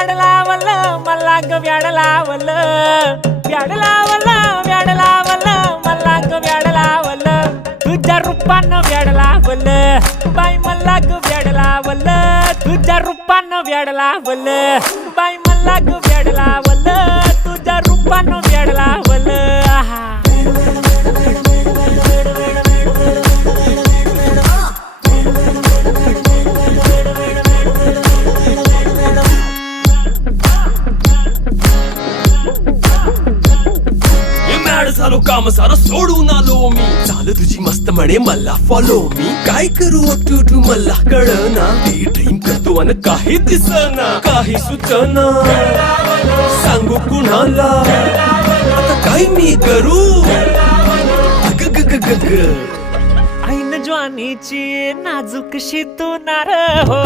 व्याड लावलं मला ग व्याड लावलं व्याड लावलं व्याड लावलं मला ग व्याड लावलं तुझ्या रूपानं व्याड लावलं बाई मला ग व्याड लावलं तुझ्या रूपानं व्याड लावलं बाई मला ग व्याड लावलं तुझ्या रूपानं व्याड लावलं आहा झालो काम सारं सोडून आलो मी झालं तुझी मस्त म्हणे मला फॉलो मी काय करू टू मला कळना ती ड्रीम करतो आणि काही दिसना काही सुचना सांगू कुणाला आता काय मी करू अग ग ग ग ग ऐन ज्वानीची नाजूक शी तू नार हो